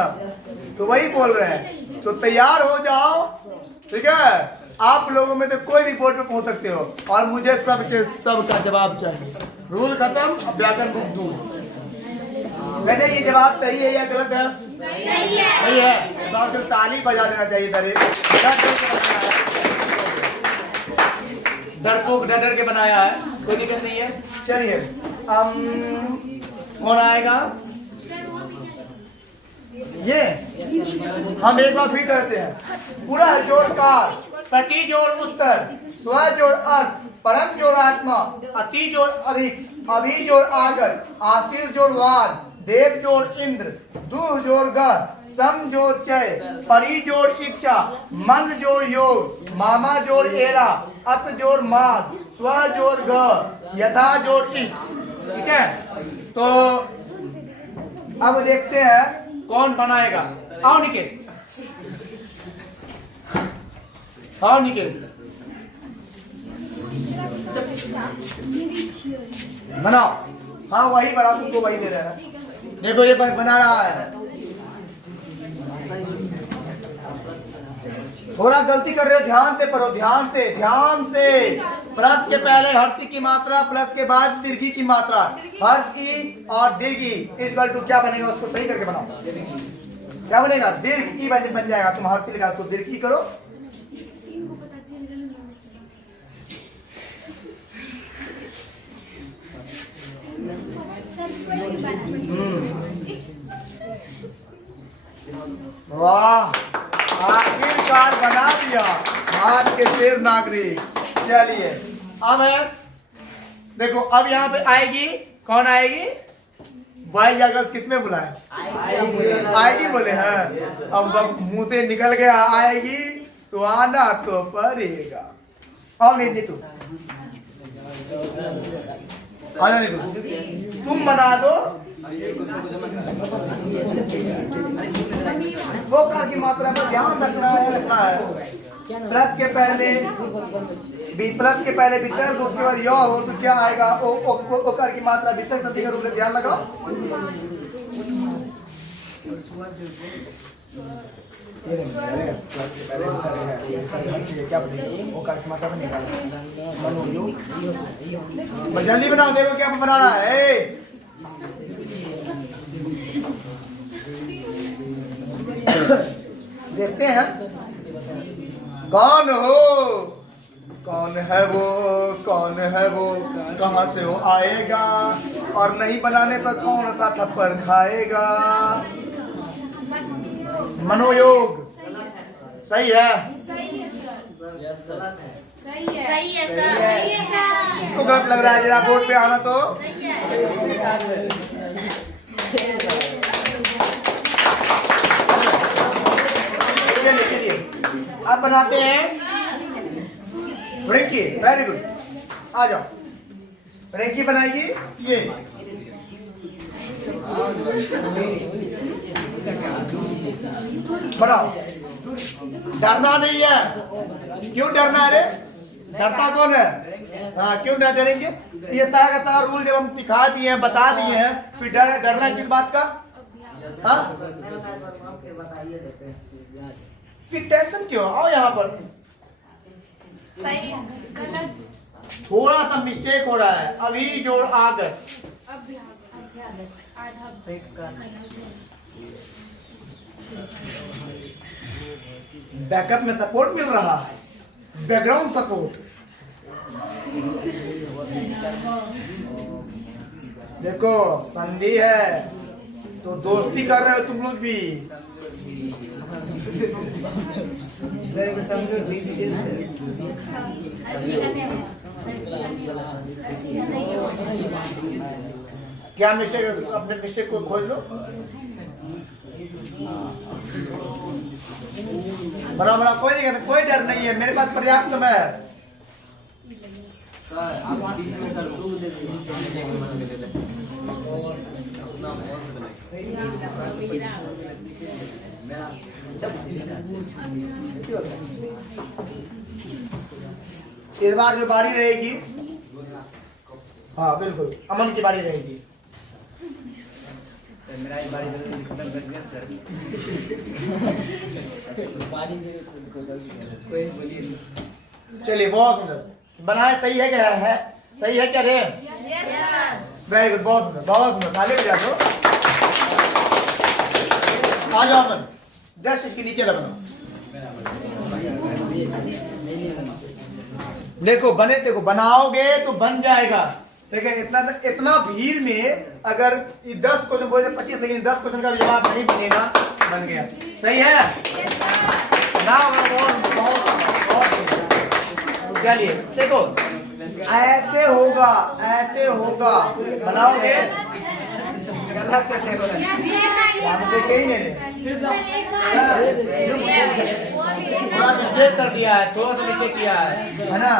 तो वही बोल रहे हैं। तो तैयार हो जाओ, ठीक है? आप लोगों में से कोई भी बोर्ड पे पहुंच सकते हो और मुझे सबका जवाब चाहिए। रूल खत्म, अब व्याकरण बुक दूर। कहते ये जवाब सही है या गलत है? सही है। तो ताली बजा देना चाहिए। डरपोक डर के बनाया है, कोई दिक्कत नहीं है। चलिए कौन आएगा? ये हम एक बार फिर कहते हैं। पूरा जोड़ काल, प्रति जोड़ उत्तर, स्व जोड़ अर्थ, परम जोड़ आत्मा, अति जोड़ अधिक, अभी जोड़ आगर, आशीर जोड़ वाद, देव जोड़ इंद्र, दुह जोड़ गढ़, सम जोड़ चय, परि जोड़ इच्छा, मन जोड़ योग, मामा जोड़ एरा, अत जोड़ माद, स्व जोड़ ग, यथा जोड़ इष्ट। ठीक है, तो अब देखते हैं कौन बनाएगा। आओ निकेश, आओ निकेश, बनाओ। हाँ वही बना, तुमको वही दे रहे हैं। देखो ये बना रहा है, थोड़ा गलती कर रहे हो, ध्यान से पढ़ो, ध्यान से, ध्यान से। प्लस के पहले हर्ष की मात्रा, प्लस के बाद दीर्घी की मात्रा, हर्ष ई और दीर्घी इक्वल टू क्या बनेगा, उसको सही करके बनाओ। क्या बनेगा? दीर्घ ई बन जाएगा। तुम हर्ष लिखा, उसको दीर्घ ई करो। वाह, आखिरकार बना दिया आज के शेर नागरिक। चलिए अब है, देखो अब यहाँ पे आएगी, कौन आएगी? भाई अगर कितने बुलाए? आएगी बोले हैं। अब मुंह से निकल गया आएगी, तो आना तो पड़ेगा। आओ नहीं तू, आजा नहीं तू, तुम बना दो। वो कर की मात्रा पर ध्यान रखना है। प्लस के पहले वितर, तो उसके बाद य हो तो क्या आएगा? ओ कर की मात्रा वितर संधि का रूप में ध्यान लगाओ। जल्दी बनाओ, देखो क्या बनाना है। देखते हैं कौन हो, कौन है वो, कौन है वो, कहाँ से वो आएगा और नहीं बनाने पर कौन सा थप्पड़ खाएगा। मनोयोग सही है, इसको गलत लग रहा है, जरा बोर्ड पे आना तो। चलिए अब बनाते हैं फ्रेंकी। वेरी गुड, आ जाओ। फ्रेंकी बनाएगी ये। बनाओ, डरना नहीं है। क्यों डरना है रे? डरता कौन है? हाँ, क्यों न डरेंगे? ये तरह का तरह रूल जब हम दिखा दिए हैं, बता दिए हैं, फिर डरना किस बात का? हाँ, फिर टेंशन क्यों? आओ यहाँ पर। थोड़ा सा मिस्टेक हो रहा है, अभी जोड़ आकर। बैकअप में सपोर्ट मिल रहा है, बैकग्राउंड सपोर्ट। देखो संधि है तो दोस्ती कर रहे हो तुम लोग भी। क्या मिस्टेक, अपने मिस्टेक को खोज लो, बना बना, कोई नहीं, कोई डर नहीं है, मेरे पास पर्याप्त समय है। इस बार जो बारी रहेगी, हाँ बिल्कुल अमन की बारी रहेगी। मेरा एक बारी खत्म कर दिया सर। चलिए बहुत सुंदर बनाए, सही है क्या है, सही है क्या रे? वेरी गुड, बहुत सुंदर, बहुत सुंदर, ताली बजा दो। आ जाओ अमन, 10 इसके नीचे लगाओ। देखो बने, देखो बनाओगे तो बन जाएगा, ठीक है। इतना भीड़ में अगर 10 क्वेश्चन बोले 25, लेकिन 10 क्वेश्चन का जवाब नहीं बनेगा, बन गया, सही है ना? बहुत चलिए देखो, ऐसे होगा, ऐसे होगा, बनाओगे कहीं नहीं, थोड़ा मिस्टेक कर दिया है, थोड़ा सा मिस्टेक किया है ना?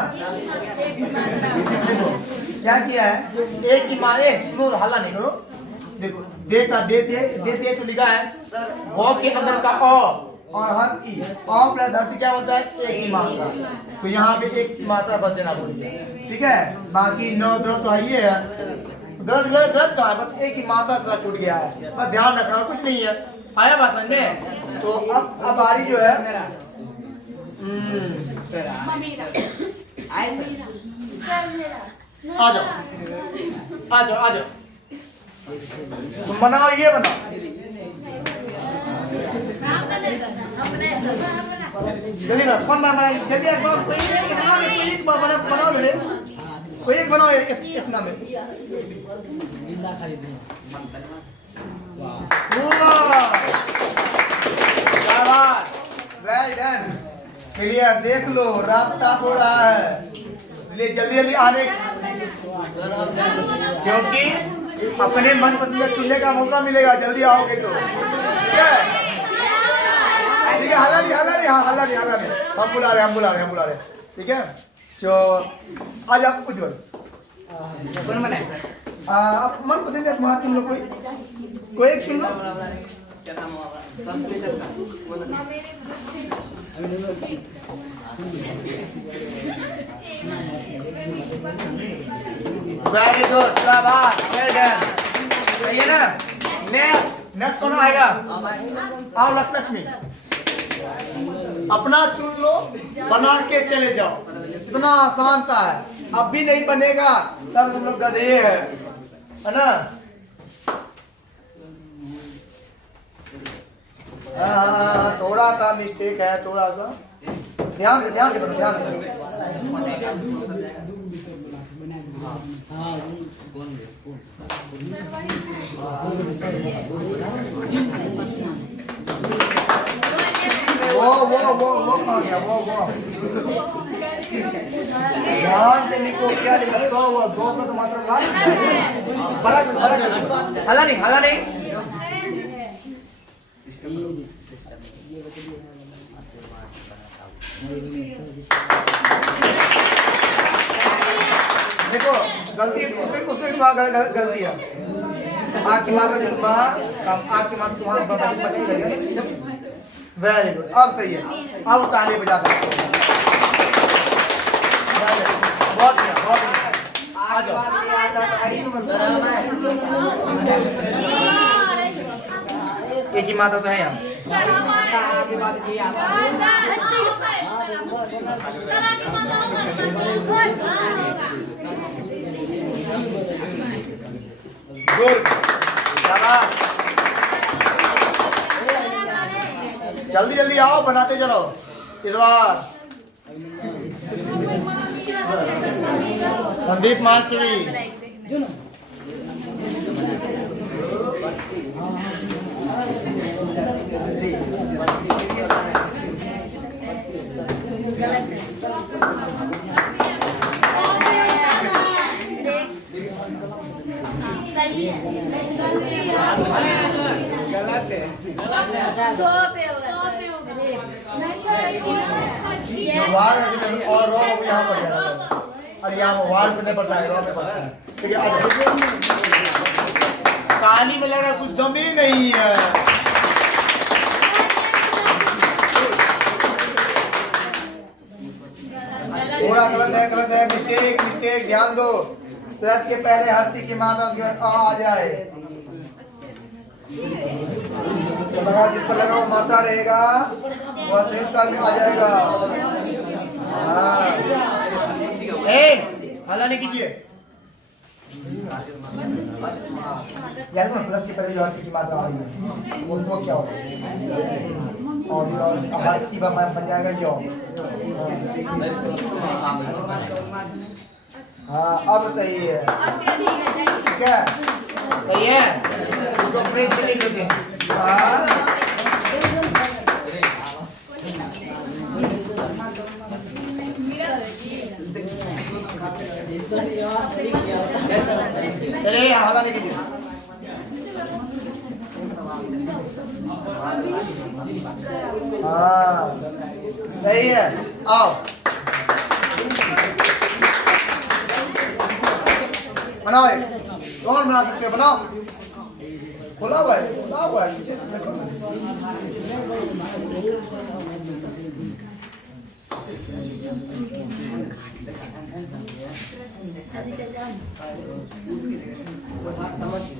देखो क्या किया है, एक की मारे, सुनो हल्ला नहीं करो। देखो दे का दे तो लिखा है, वो के अंदर का ओ और हर ई, ओ प्लस धरती क्या होता है, एक की मात्रा, तो यहाँ पे एक की मात्रा बचना बोलिए, ठीक है। बाकी 9 ग्रह तो है ही है, गलत कहा, बस एक ही मात्रा थोड़ा छूट गया है, बस ध्यान रखना और कुछ नहीं है। आया बात समझ में? तो अब बारी जो है, आ जाओ आ जाओ आ जाओ, तुम बनाओ, ये बनाओ, जल्दी ना, कौन बनाए जल्दी, एक बार कोई एक बार बनाओ बेटे, कोई एक बनाओ इतना में। वेल डन, क्लियर, देख लो रास्ता हो रहा है, इसलिए जल्दी जल्दी आने, क्योंकि अपने मन पसंद चुनने का मौका मिलेगा, जल्दी आओगे तो, ठीक है। हल्ला नहीं, हम बुला रहे, ठीक है। तो आज आप कुछ बोलो, कौन बनाए? आप मन पसंद है तुम्हारा, तुम लोग कोई एक चुन लो। क्या नाम हुआ कंप्यूटर का? वेरी गुड, शाबाश, वेल डन, सही है ना? नेक्स्ट कौन आएगा? आओ लक्ष्मी, अपना चुन लो, बना के चले जाओ, इतना आसान था है। अब भी नहीं बनेगा तब तुम लोग गधे है ना? थोड़ा सा मिस्टेक है, थोड़ा सा ध्यान से बनो, ध्यान से। वो कहाँ गया, वो ध्यान से लिखो, क्या लिखा, वो 2 का तो मात्र ला, बड़ा हल्ला नहीं। देखो गलती उसमें गलती है, आग की मात्रा देखो, आग की मात्रा तुम्हारा बची लगे। वेरी गुड, अब सही है, अब ताली बजा सकते हो, बहुत बढ़िया। आ जाओ, एक ही मात्रा तो है यहाँ। गुड, शाबाश। जल्दी जल्दी आओ, बनाते चलो इस बार। संदीप मास्टरी गलत है। 100 पे होगा। नहीं सर, वार और रॉ यहाँ पर जाना, और यहाँ वार पे नहीं पड़ता है, रॉ में पड़ता है। ठीक है, कहानी में लग रहा है कुछ दम ही नहीं है। पूरा गलत है, गलत है, मिस्टेक मिस्टेक, ध्यान दो। प्लस के पहले हस्ती की मानो के बाद आ जाए, तो लगा जिस पर लगा वो मात्रा रहेगा, वह संयुक्त काल में आ जाएगा। हाँ, हल्ला नहीं कीजिए। याद हो प्लस के पहले जो हस्ती की मात्रा आ रही है वो क्या होगा, और हमारे सीबा में बन जाएगा यो। हाँ, अब सही है, ठीक है, सही है। तो ब्रेक से लिख लेते हैं। चलिए हाला नहीं कीजिए। हाँ, सही है, आओ बनाओ। कौन बना सकते हो, बनाओ। खुला हुआ है, खुला हुआ है, नीचे देखो।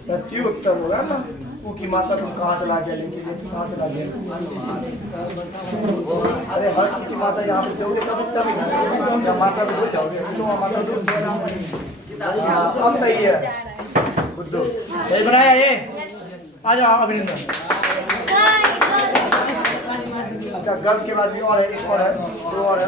सत्य उत्तर होगा ना, वो की माता तुम कहाँ चला गया, लेके कहाँ चला गया। अरे हर्ष की माता यहाँ पे जाओगे तभी ना, जब माता को भूल जाओगे तो माता को। अब सही है बुद्धू, सही बनाया ये। आ जाओ अभिनंदन। अच्छा, गर्भ के बाद भी और है, एक और है, दो और है।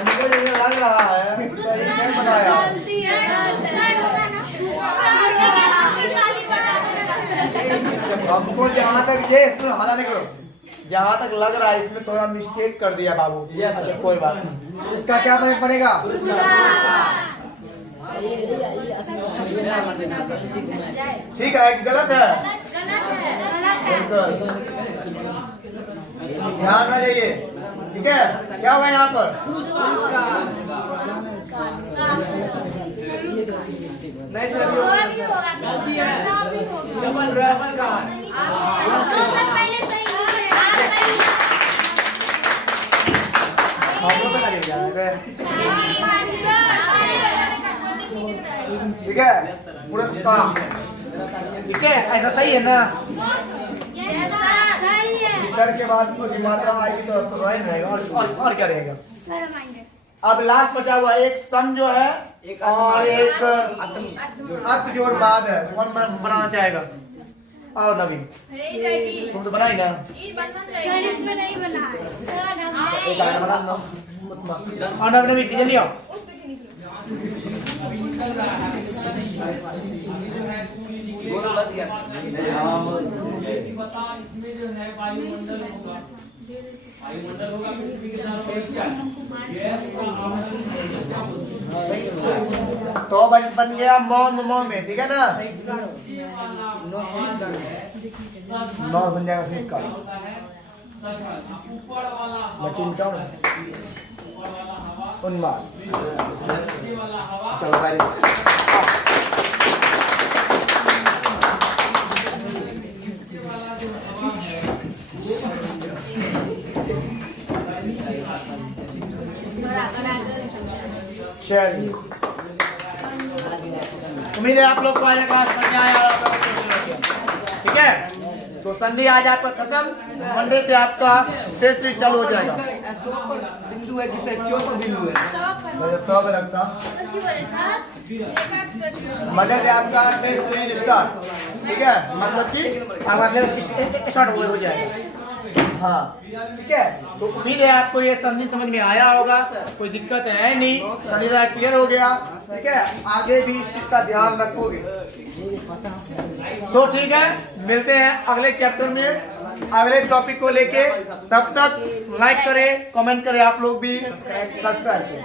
मुझे ये लग रहा है ये नहीं बनाया। हमको जहाँ तक ये हल्ला नहीं करो, जहाँ तक लग रहा है इसमें थोड़ा मिस्टेक कर दिया बाबू। अच्छा, कोई बात नहीं, इसका क्या बनेगा। ठीक है, गलत है, बिल्कुल ध्यान में जाइए। ठीक है, क्या हुआ यहाँ पर। नहीं सर, ठीक है, पुरस्कार। ठीक है, ऐसा सही है ना। इधर के बाद कोई मात्रा आएगी तो राइन रहेगा, और क्या रहेगा। अब लास्ट बचा हुआ एक सम जो है और एक अत जोड़ बाद है। कौन बनाना चाहेगा। और नवीन, तुम तो बनाई ना। सर इसमें नहीं बना है। एक आया बना ना। और नवीन जल्दी आओ। बस गया। इसमें जो है वायुमंडल होगा, वायुमंडल होगा, पृथ्वी के चारों ओर क्या गैस का आवरण तो बन गया मौन में। ठीक है ना, नौ बन जाएगा सिक्का। ऊपर वाला उन्माद। वाला हवा चलो भाई, चलिए, उम्मीद है आप लोग को आज क्लास समझ में आया होगा। ठीक है, तो तो संधि आज आपका खत्म, मंडे से आपका टेस्ट सीरीज चालू हो जाएगा। बिंदु है किसे चौथा बिंदु है। मैं 100 पे लगता मंडे से आपका टेस्ट सीरीज स्टार्ट, ठीक है, मतलब कि मतलब स्टार्ट हो जाएगा। हाँ ठीक है, तो उम्मीद है आपको ये संधि समझ में आया होगा, कोई दिक्कत है नहीं, संधि क्लियर हो गया, ठीक है। आगे भी इस चीज का ध्यान रखोगे तो ठीक है। मिलते हैं अगले चैप्टर में अगले टॉपिक को लेके, तब तक लाइक करें, कमेंट करें, आप लोग भी सब्सक्राइब करें।